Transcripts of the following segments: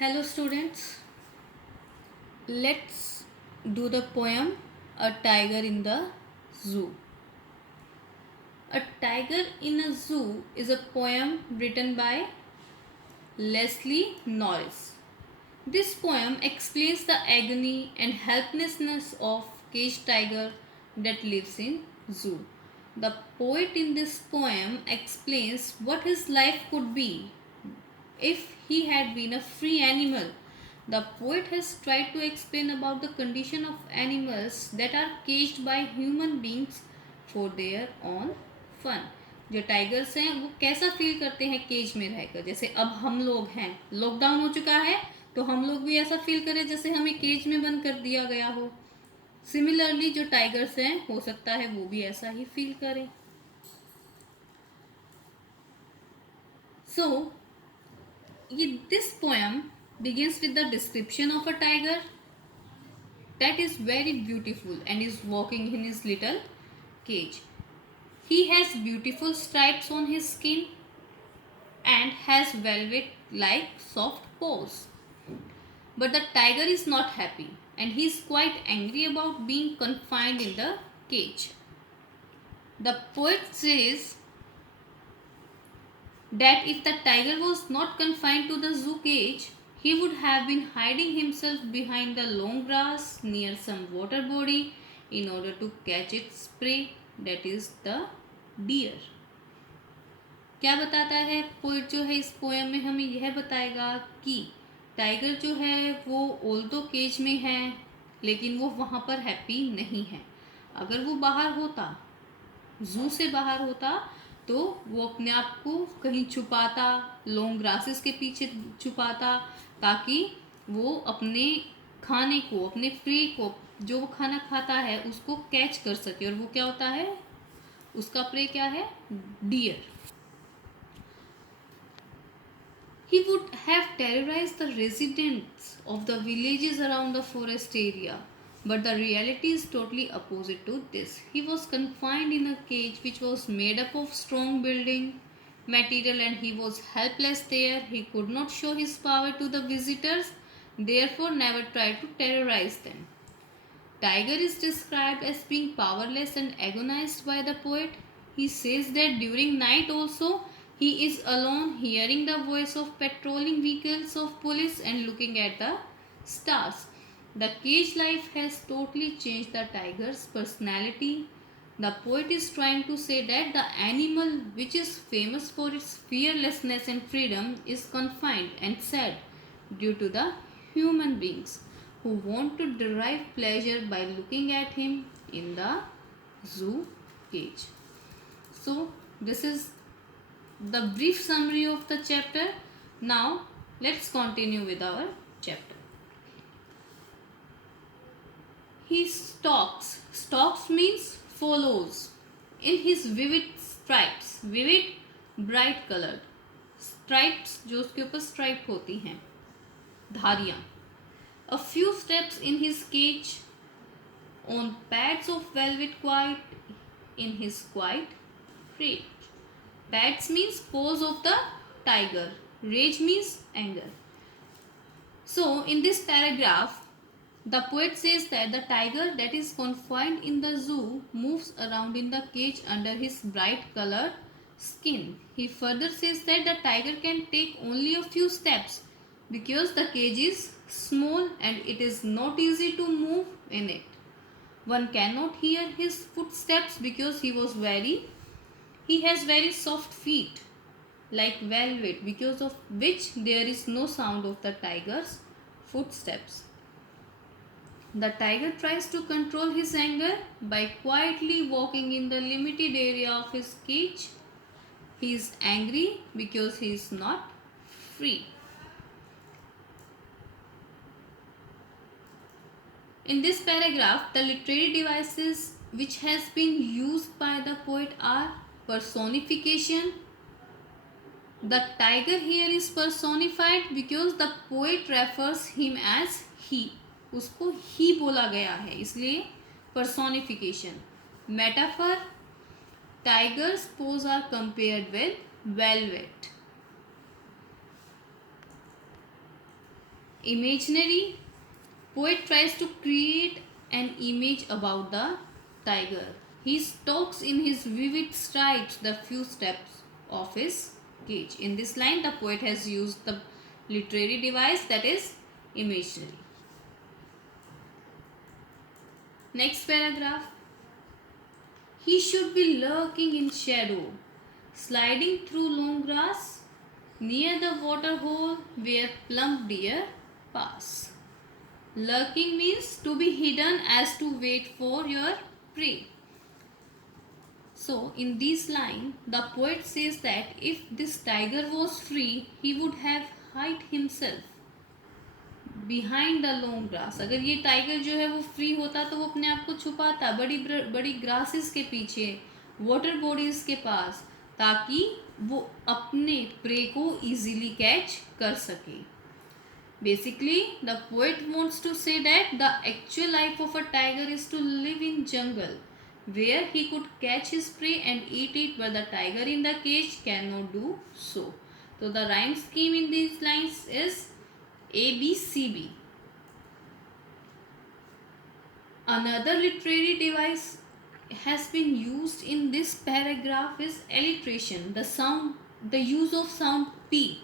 Hello students, let's do the poem A Tiger in the Zoo. A Tiger in a Zoo is a poem written by Leslie Norris. This poem explains the agony and helplessness of caged tiger that lives in zoo. The poet in this poem explains what his life could be if he had been a free animal. The poet has tried to explain about the condition of animals that are caged by human beings for their own fun. जो tigers हैं वो कैसा feel करते हैं cage में रहकर, जैसे अब हम लोग हैं, लॉकडाउन हो चुका है तो हम लोग भी ऐसा फील करें जैसे हमें केज में बंद कर दिया गया हो. सिमिलरली जो टाइगर्स हैं हो सकता है वो भी ऐसा ही फील करें. सो this poem begins with the description of a tiger that is very beautiful and is walking in his little cage. He has beautiful stripes on his skin and has velvet like soft paws. But the tiger is not happy and he is quite angry about being confined in the cage. The poet says that if the tiger was not confined to the zoo cage, he would have been hiding himself behind the long grass near some water body in order to catch its prey, that is the deer. क्या बताता है poet जो है इस poem में, हमें यह बताएगा कि टाइगर जो है वो ऑल्दो केज में है लेकिन वो वहाँ पर हैप्पी नहीं है. अगर वो बाहर होता, जू से बाहर होता, तो वो अपने आप को कहीं छुपाता, लॉन्ग ग्रासेस के पीछे छुपाता ताकि वो अपने खाने को, अपने प्रे को, जो वो खाना खाता है उसको कैच कर सके. और वो क्या होता है, उसका प्रे क्या है, dear. He would have terrorized the residents of the villages around the forest area. But the reality is totally opposite to this. He was confined in a cage which was made up of strong building material and he was helpless there. He could not show his power to the visitors, therefore never tried to terrorize them. Tiger is described as being powerless and agonized by the poet. He says that during night also he is alone, hearing the voice of patrolling vehicles of police and looking at the stars. The cage life has totally changed the tiger's personality. The poet is trying to say that the animal, which is famous for its fearlessness and freedom, is confined and sad due to the human beings who want to derive pleasure by looking at him in the zoo cage. So, this is the brief summary of the chapter. Now, let's continue with our chapter. He stalks. Stalks means follows. In his vivid stripes. Vivid, bright colored. Stripes, जो उसके ऊपर stripe होती हैं, धारियाँ. A few steps in his cage, on pads of velvet quiet, in his quiet rage. Pads means paws of the tiger. Rage means anger. So, in this paragraph, the poet says that the tiger that is confined in the zoo moves around in the cage under his bright colored skin. He further says that the tiger can take only a few steps because the cage is small and it is not easy to move in it. One cannot hear his footsteps because he has very soft feet like velvet, because of which there is no sound of the tiger's footsteps. The tiger tries to control his anger by quietly walking in the limited area of his cage. He is angry because he is not free. In this paragraph, the literary devices which has been used by the poet are personification. The tiger here is personified because the poet refers him as he. उसको ही बोला गया है, इसलिए personification. Metaphor, tiger's paws are compared with velvet. Imaginary, poet tries to create an image about the tiger. He stalks in his vivid stripes the few steps of his cage. In this line, the poet has used the literary device, that is imaginary. Next paragraph. He should be lurking in shadow, sliding through long grass near the water hole where plump deer pass. Lurking means to be hidden as to wait for your prey. So, in this line, the poet says that if this tiger was free, he would have hid himself behind the long grass. अगर ये tiger जो है वो free होता तो वो अपने आप को छुपाता बड़ी बड़ी ग्रासेस के पीछे, वाटर बॉडीज के पास, ताकि वो अपने प्रे को इजीली कैच कर सके. Basically, the poet wants to say that the actual life of a tiger is to live in jungle, where he could catch his prey and eat it, but the tiger in the cage cannot do so. So the rhyme scheme in these lines is ABCB. Another literary device has been used in this paragraph is alliteration, the use of sound P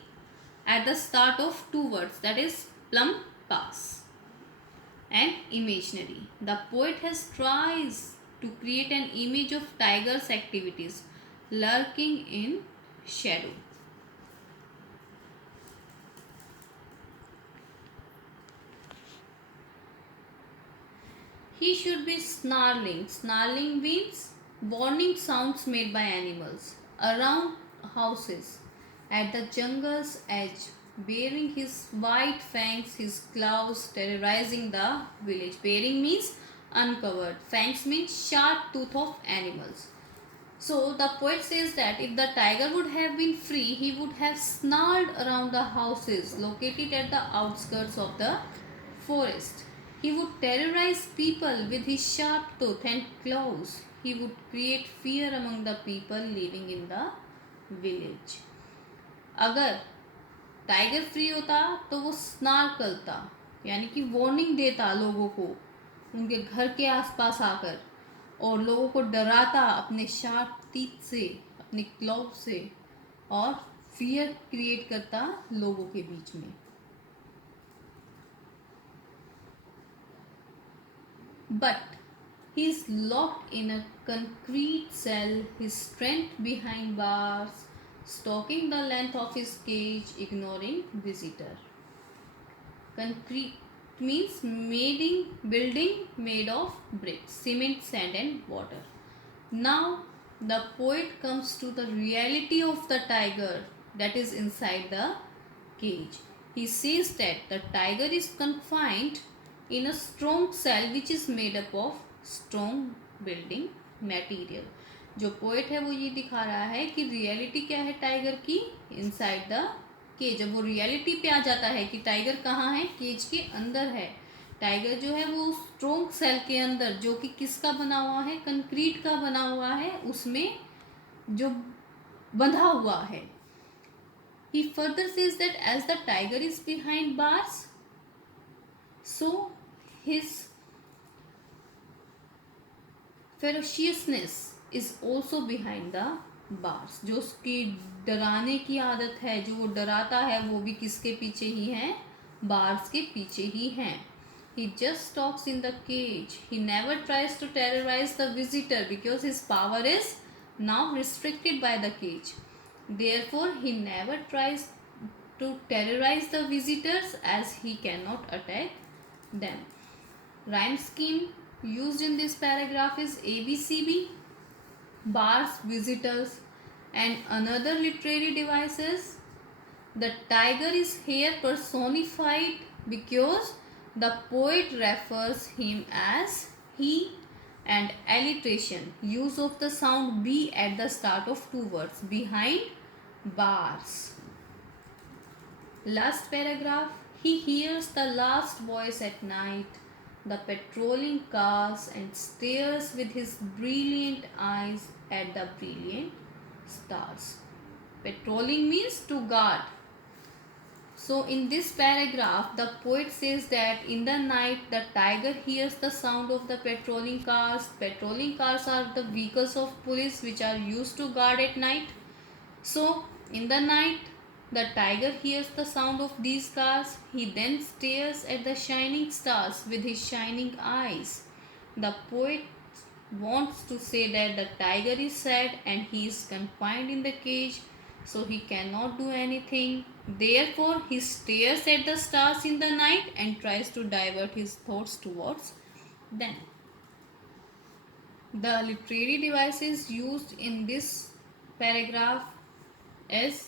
at the start of two words, that is plum pass. And imaginary, the poet has tries to create an image of tiger's activities, lurking in shadow. He should be snarling. Snarling means warning sounds made by animals around houses at the jungle's edge, baring his white fangs, his claws, terrorizing the village. Baring means uncovered. Fangs means sharp tooth of animals. So the poet says that if the tiger would have been free, he would have snarled around the houses located at the outskirts of the forest. He would terrorize people with his sharp tooth and claws. He would create fear among the people living in the village. अगर tiger free होता तो वो स्नार करता, यानी कि warning देता लोगों को उनके घर के आसपास आकर, और लोगों को डराता अपने शार्प टीथ से, अपने क्लॉव से, और फियर क्रिएट करता लोगों के बीच में. But he is locked in a concrete cell, his strength behind bars, stalking the length of his cage, ignoring visitor. Concrete means building made of bricks, cement, sand and water. Now the poet comes to the reality of the tiger that is inside the cage. He says that the tiger is confined in a strong cell which is made up of strong building material. जो poet है वो ये दिखा रहा है कि reality क्या है टाइगर की, इनसाइड द केज. जब वो रियलिटी पे आ जाता है कि टाइगर कहाँ है, केज के अंदर है. टाइगर जो है वो स्ट्रॉन्ग सेल के अंदर, जो कि किसका बना हुआ है, कंक्रीट का बना हुआ है, उसमें जो बंधा हुआ है. He further says that as the tiger is behind bars, so his ferociousness is also behind the bars. जो उसकी डराने की आदत है, जो वो डराता है, वो भी किसके पीछे ही है, बार्स के पीछे ही हैं. He just stalks in the cage. He never tries to terrorize the visitor because his power is now restricted by the cage. Therefore, he never tries to terrorize the visitors as he cannot attack them. Rhyme scheme used in this paragraph is ABCB, bars, visitors, and another literary devices. The tiger is here personified because the poet refers him as he, and alliteration, use of the sound B at the start of two words, behind bars. Last paragraph. He hears the last voice at night, the patrolling cars, and stares with his brilliant eyes at the brilliant stars. Patrolling means to guard. So in this paragraph, the poet says that in the night the tiger hears the sound of the patrolling cars. Patrolling cars are the vehicles of police which are used to guard at night. So in the night the tiger hears the sound of these cars. He then stares at the shining stars with his shining eyes. The poet wants to say that the tiger is sad and he is confined in the cage, so he cannot do anything. Therefore, he stares at the stars in the night and tries to divert his thoughts towards them. The literary devices used in this paragraph is